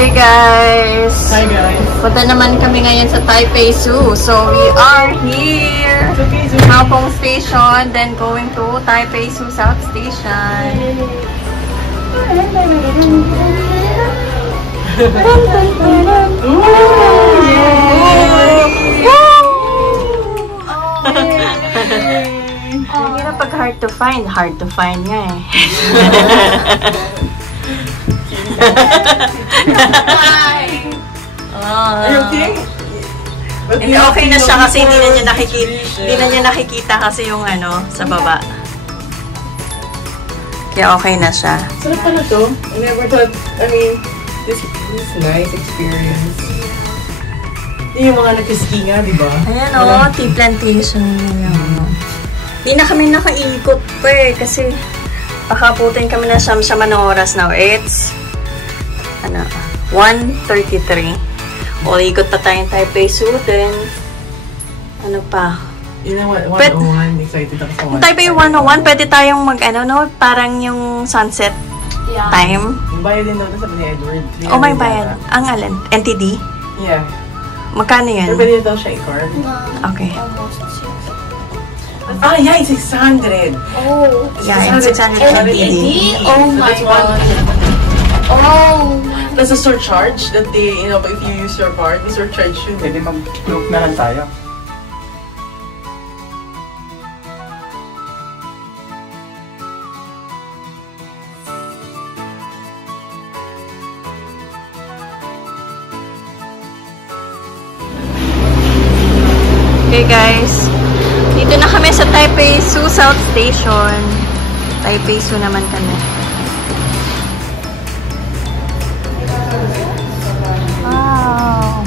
Hey guys! Hi guys! Punta naman kami ngayon sa Taipei Zoo. So we are here. Hapong Station, then going to Taipei Zoo South Station. Hirap pag hard to find nga eh. Are you okay? Hindi, okay na siya kasi hindi na niya nakikita kasi yung ano, sa baba. Kaya okay na siya. Sarap pala to. I never thought, I mean, this is nice experience. Yung mga nag-ski nga, di ba? Ayan o, tea plantation niya. Hindi na kami nakaikot pa eh, kasi pakaputin kami na siyam-siyama ng oras now. It's, 1:33. O, ikot pa tayong Taipei Zoo, then, ano pa? Yun ang 101, excited ako sa 101. Taipei 101, pwede tayong parang yung sunset time. May bayad din daw sa ni Edward. Oh, may bayad. Ang alin? NTD? Yeah. Magkano yan? Pero pwede daw siya i-card. Okay. Ah, yeah, it's 600. Oh. Yeah, it's 600 NTD. Oh my god. Oh. Plus a surcharge that they, you know, if you use your card, they surcharge you. Pwede mag-look na lang tayo. Okay guys, dito na kami sa Taipei Zoo South Station. Taipei Zoo naman kami. Wow!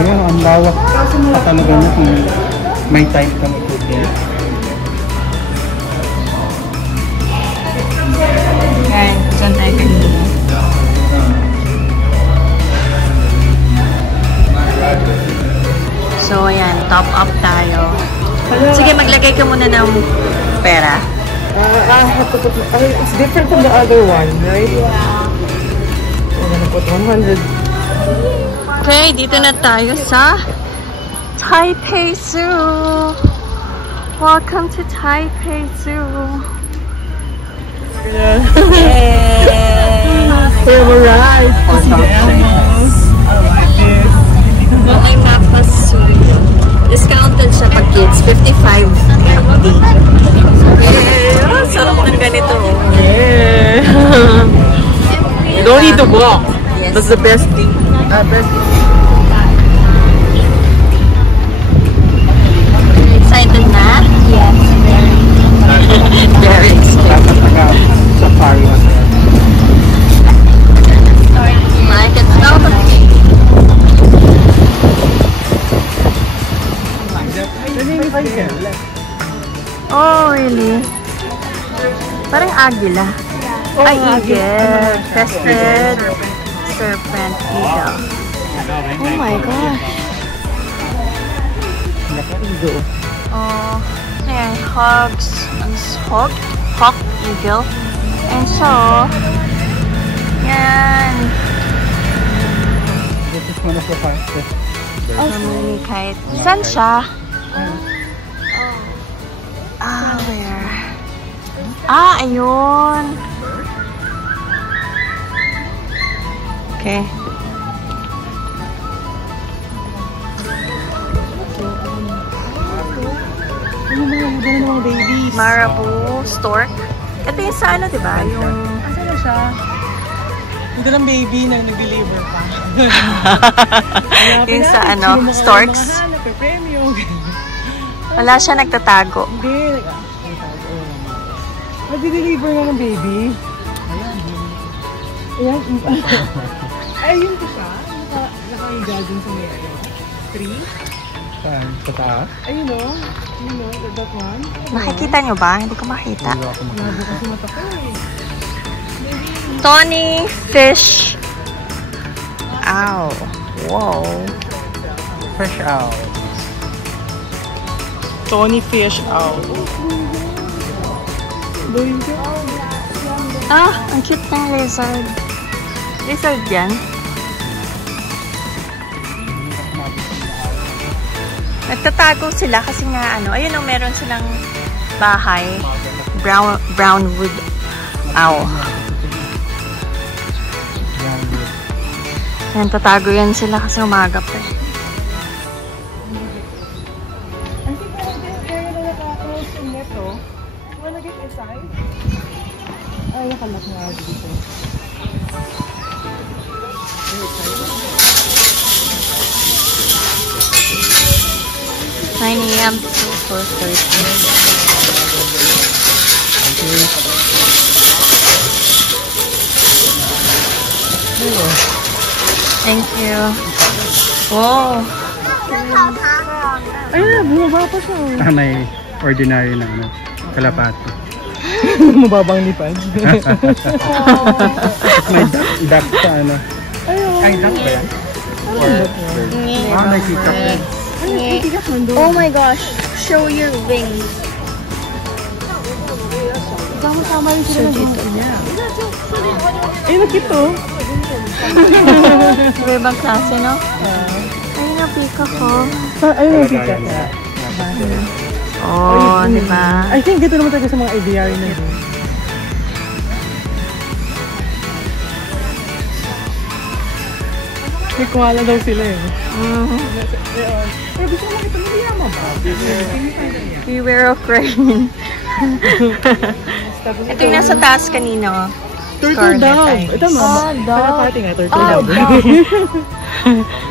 Ayun, ang lawak. Patalaga niya kung may time ka mag-putin. Yan, dyan tayo kanina. So, ayan, top up tayo. Sige, maglagay ka muna ng pera. I have to put, it's different from the other one, right? Yeah. I'm gonna put 100. Okay, dito na tayo sa Taipei Zoo. Welcome to Taipei Zoo. Yeah. Yay! We have arrived. To see the animals. I like this. Ay, Mapa Zoo. Discounted siya pag kids. 55 NTD. Yeah! Sarap ng ganito. Yeah. You don't need to walk. Yes. That's the best thing. Best thing. Excited na? Yes, very. Very excited. Dapat safari na tayo. I can smell the pig. Oh, really? Parang agila. Ay, eagle. Crested serpent eagle. Oh my gosh. Oh, ayan, hawk eagle. And so, yan. This is one of the fastest. Namili kahit. Saan siya? Ah, where? Ah, ayun. Okay. Mga babies. Marabou, stork. Ito yung sa ano, diba? Yung... Asan na siya? Yung dalang baby na nag-deliver pa. yung sa ano, storks. Wala siya nagtatago. Hindi. Nag-deliver nga ng baby. Ayan. Ayun ko siya. Nakahiga dun sa may tree. Saan? Sa taas? Ayun o. Ayun o. That one. Nakikita nyo ba? Hindi ko makita. Hindi ako makita. Labo kasi mata ko eh. Tony fish. Ow. Whoa. Fresh out. Tony fish out. Doing Ah, ang cute ng lizard. Lizard yan. Nagtatago sila kasi nga ano, ayun o, meron silang bahay. Brown wood. Ow. Yan, tatago yan sila kasi umaga pa. Ay, nakalat nga dito. 9 AM to 4:30. Thank you. Wow. Ayun, bumaba pa siya. May ordinary na ano, kalapati. Mababang lipad. May duck sa ano. Ay, duck ba yan? May peacock din. Oh my gosh, show your wings. Tama-tama yung sila dito. Ay, nakito. Ibang klase, no? Ayun na, peacock ko. Ayun yung peacock. Oh, di ba? I think dito naman talaga sa mga aviary na yun. May koala daw sila eh. Gusto mo makita mo yaman ba? Beware of crane. Ito yung nasa taas kanina. Turtle dove. Ito mo. Kalapati nga, turtle dove.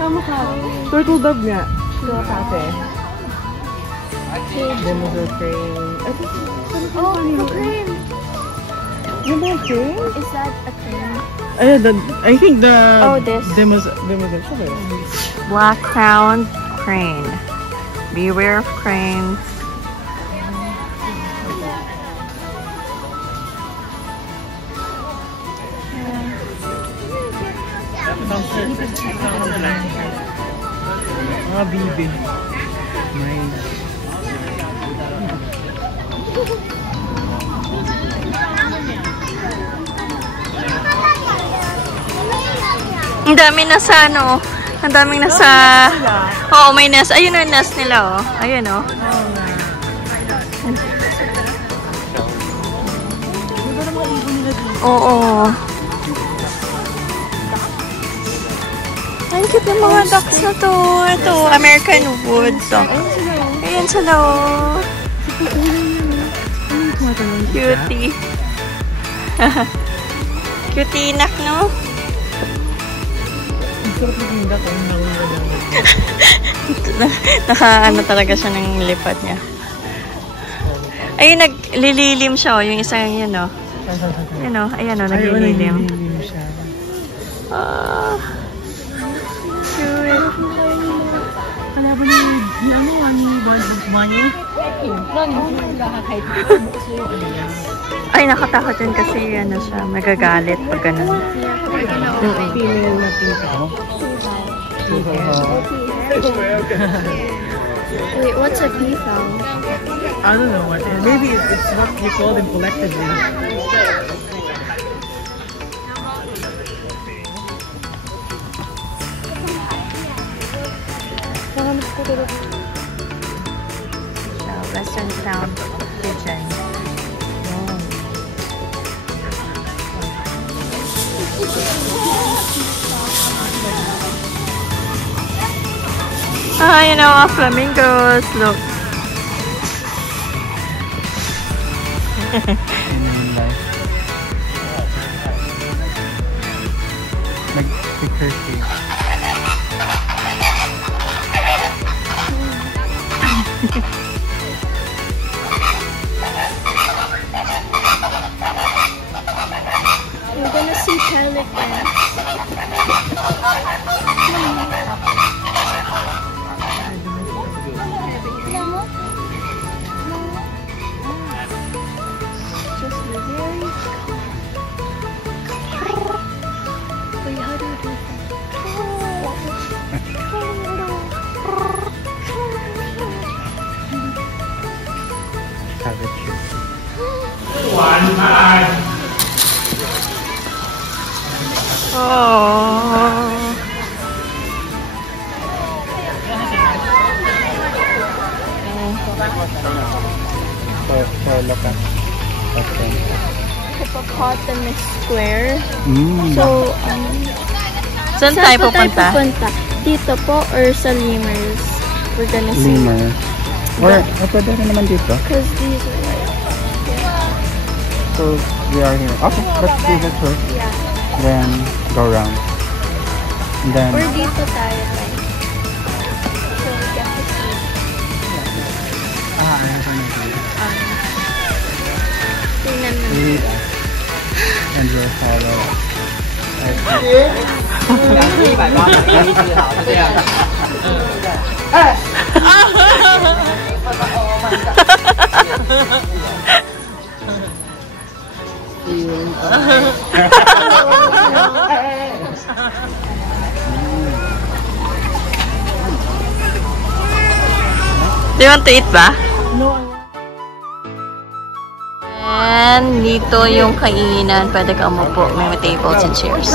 Tama ka. Turtle dove nga. Kalapati. Dinosaur crane. Oh, the crane. Yung mga crane? Is that a crane? I think the... Oh, this. Black crowned crane. Beware of cranes. Mga bibi. Ang dami nasa ano. Ang daming nasa... Oo, may nest. Ayun ang nest nila, oh. Ayun, oh. Oo. Ang cute ng mga ducks na to. Ito, American Woods. Oh. Ayan sila, oh. Cutie. Cutie nak, no? Naka-ano talaga siya ng lipat niya. Ayun, naglililim siya, oh. Yung isang yun, oh. Yun, oh. Ayan, oh. Naglililim. Ah. Cute. Kala ba ni money? Ay, nakatakot yun kasi ano siya, magagalit pag ganun. Female na peacock. Wait, what's a peafowl? I don't know what. Maybe it's what you call them collectively. Western Sound Pigeon. Ah, you know, flamingos. Look. Nag-picture siya. We're gonna see pelicans. Just very Wait, how do you do Savage. Oh. So look at okay. Hippopotamus Square. Mm. So, Saan tayo pupunta? Dito po or sa Lemurs? We're gonna see. Lemur. Or, pwede rin naman dito. Because these are like... So, we are here. Okay, let's do this first. Yeah. Then, go around. And then, Or dito tayo like. So we get to see. Tingnan mo. read us. And we'll follow. Do you want to eat ba? No. And dito yung kainan. Pwede ka umupo. May tables and chairs.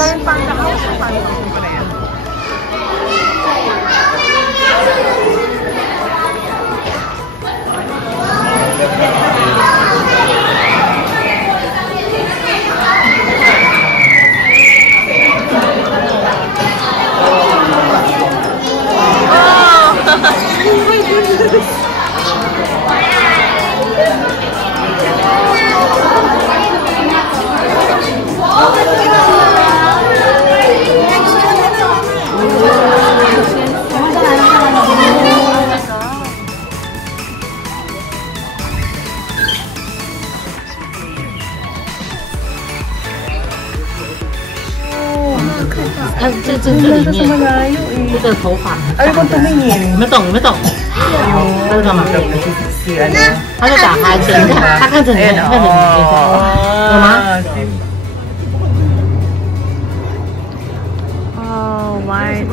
Oh, white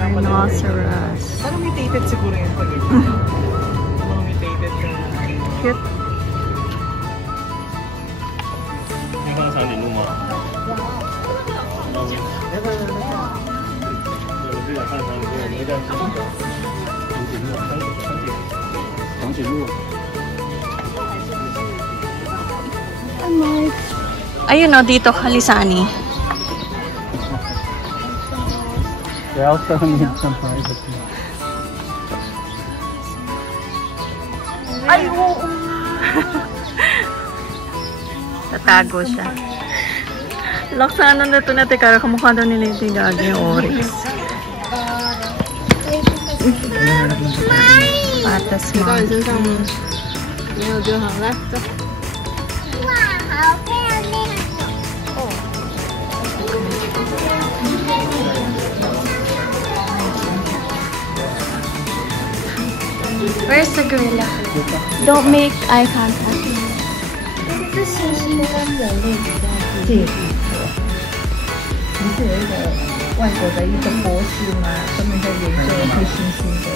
rhinoceros. Parang mutated siguro yun pag ito. Mga mutated na... Cute. Ayun o, dito, Kalisani. They also need some privacy. Ay, oo nga. Tatago siya. Laksana na ito natin, kaya kamukha daw nila yung tigagi yung oryx. Patas mo. Where's the gorilla? Don't make eye contact. 这猩猩跟人类比较接近。不是有一个外国的一个博士吗？专门在研究黑猩猩的。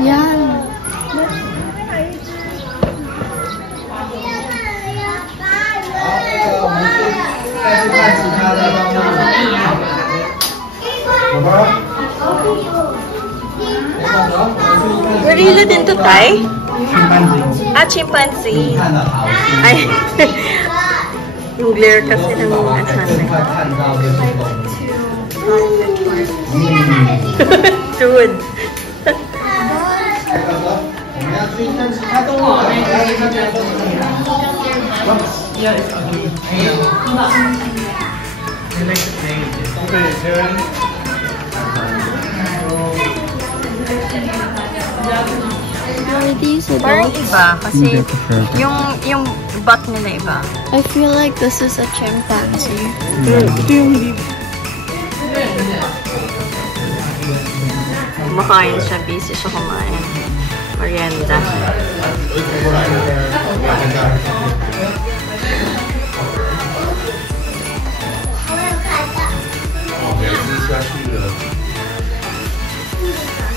Yeah. Gorilla din to, Tay? Chimpanzee. Ah, chimpanzee. Ay, yung glare kasi ng asan. Dude. Yeah, it's ugly. I like to play with it. Are these Parang adults? iba kasi yung butt nila iba. I feel like this is a chimpanzee. Kumakain siya, busy siya kumain. Merienda.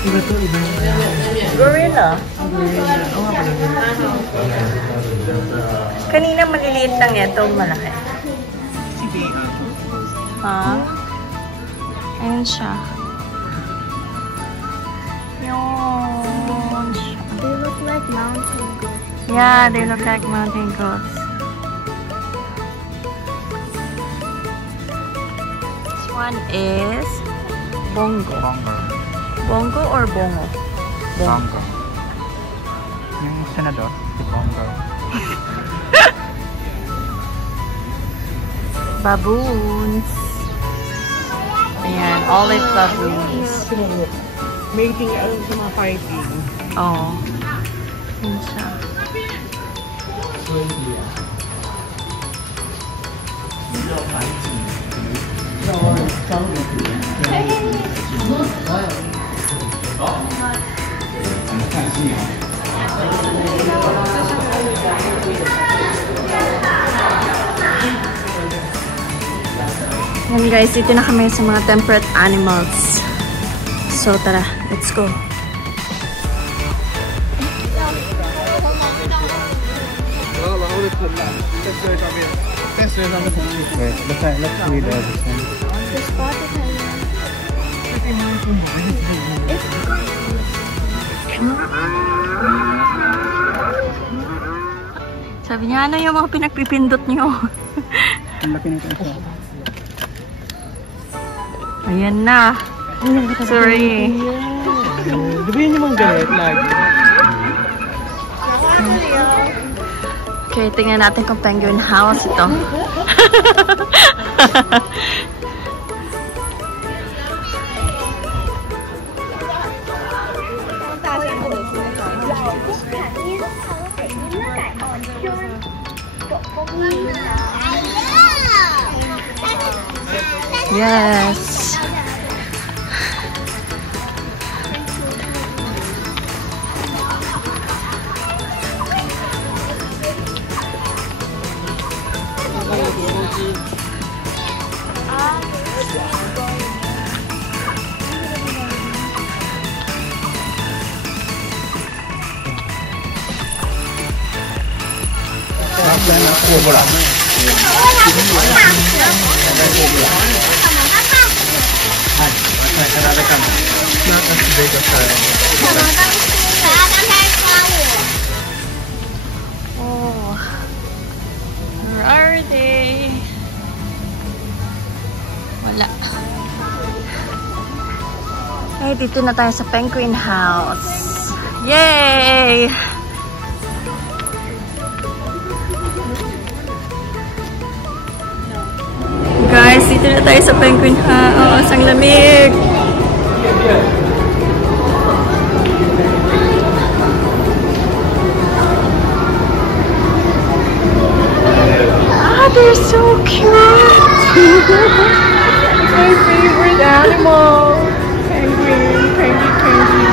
Iba to, iba. Gorilla. Kanina maliliit lang ito, malaki. Ha? Ayan siya. Yun siya. They look like mountain goats. Yeah, they look like mountain goats. This one is bongo. Bongo or bongo? Bongo. Yung senador, si Bongo. Baboons. Ayan, olive baboons. Mating sa mga fighting. Oo. Ayan siya. Yan guys, dito na kami sa mga temperate animals. So tara, let's go. Wait, let's read everything. The spotted Sabi niya, ano yung mga pinagpipindot niyo? Ang laki nito ito. Ayan na. Sorry. Di ba yun yung mga galit lagi? Okay, tingnan natin kung penguin house ito. Yes. Oh, where are they? Wala. Ay, dito na tayo sa penguin house. Yay! Guys, dito na tayo sa penguin house. Ang lamig! Ah, they're so cute! My favorite animal! Penguin, penguin, penguin.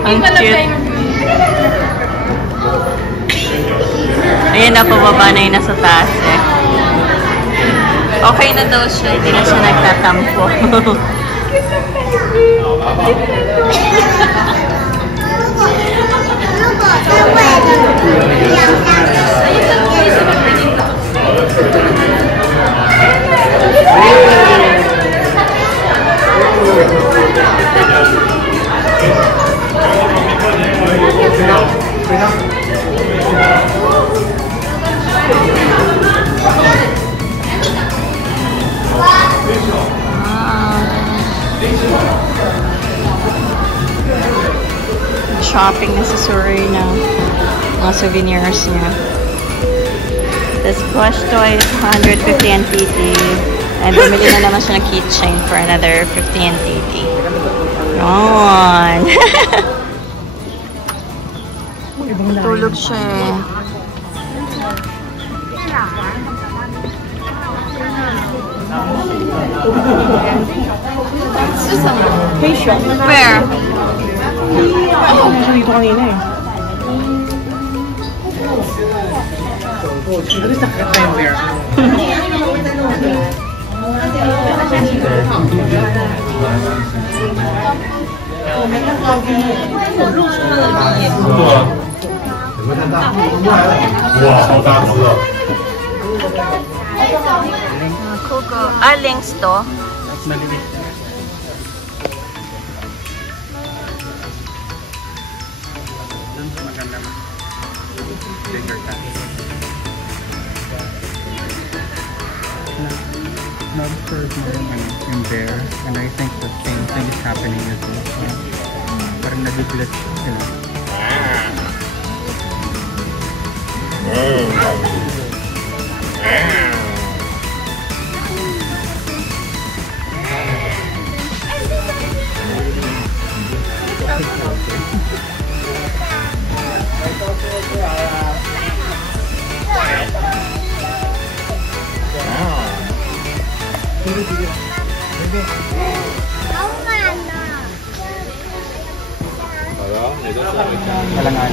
Ang cute. Ayan na, pababa na yun nasa taas eh. Okay na daw siya, hindi na siya nagtatampo. Look, Shopping na sa Surrey na mga souvenirs niya. This plush toy is 150 NTT. And bumili na naman siya ng keychain for another 50 NTT. Yun! Tulog siya eh. Where? Dito kanina eh. At least nakakita tayo there. Coco. Links to. Malinis. Doon sa maganda. Bigger time. Not-serve mo yung bear, and I think the same thing is happening as well. Parang nag-glitch sila.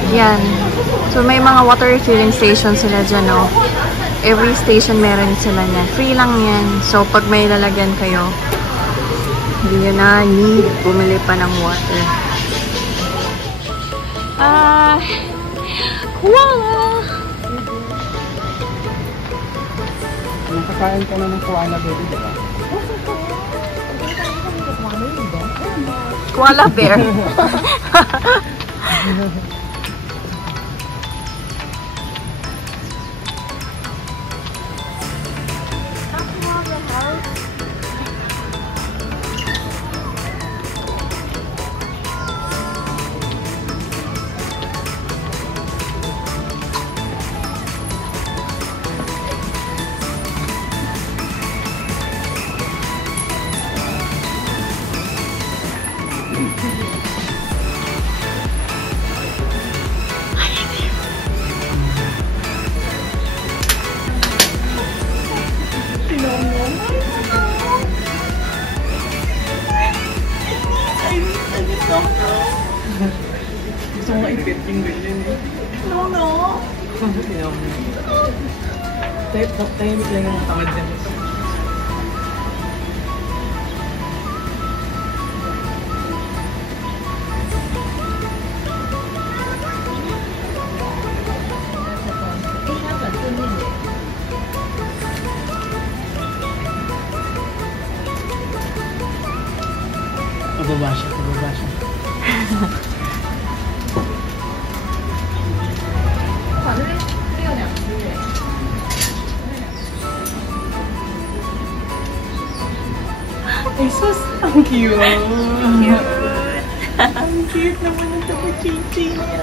Yan. So, may mga water refilling station sila dyan, no? Every station meron sila niyan. Free lang yan. So, pag may lalagyan kayo, hindi nyo na need bumili pa ng water. Koala! Nakakain ka na ng koala baby, diba? Koala bear. Gusto mo ipit yung ganyan eh. No! Tahimik lang yung tamad dyan. Pababa siya. Ay, sus! Ang cute! Ang cute naman ng tabuchichi niya.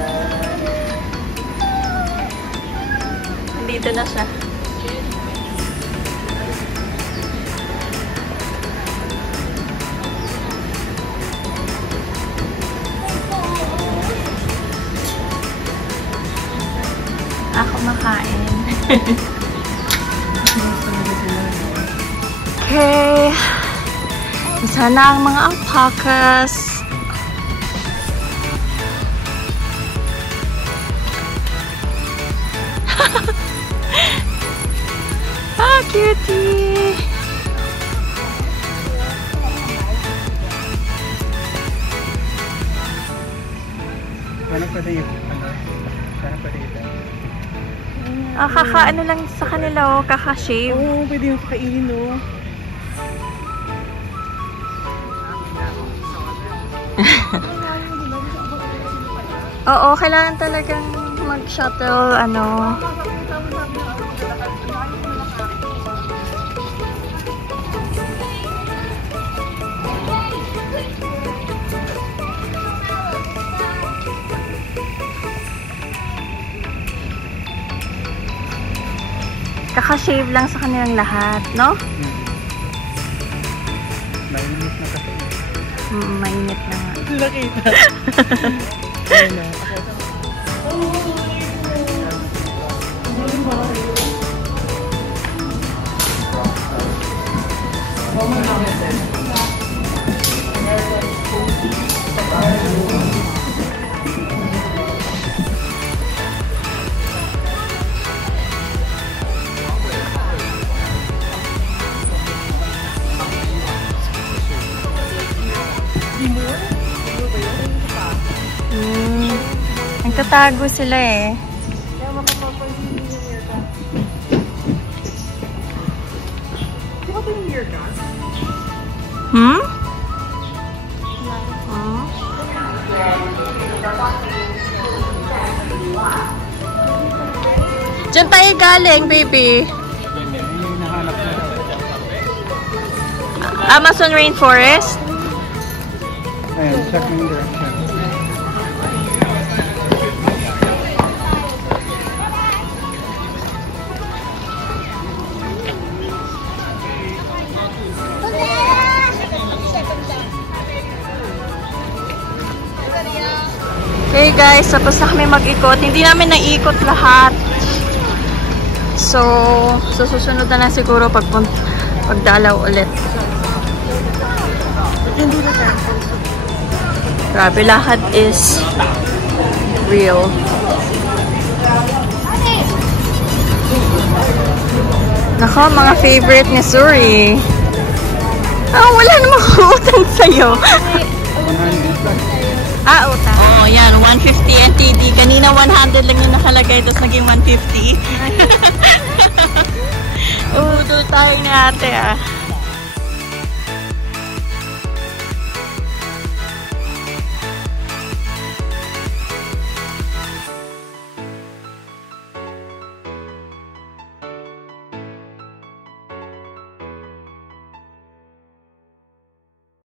Dito na siya. Ako makain. Okay. Sana ang mga alpacas. Cutie! Sana pwede yung Kaka-ano lang sa kanila, kaka-shave. Oo, pwede yung kakainin, no? Oo, kailangan talagang mag-shuttle, ano. Kaka-shave lang sa kanilang lahat, no? Mainit na kasi. Mainit na nga. Nakita. Ayun na. Nagtatago sila eh. Hmm? Diyan tayo galing, baby. Amazon Rainforest? Ayan, second direction. Okay guys, tapos na kami mag-ikot. Hindi namin naikot lahat. So, sa susunod na lang siguro pagdalaw ulit. Grabe, lahat is real. Nako, mga favorite ni Suri. Wala namang utang sa'yo. Utang. Oh, yan. 150 NTD. Kanina 100 lang yung nakalagay, tapos naging 150. Udol tayo ni ate,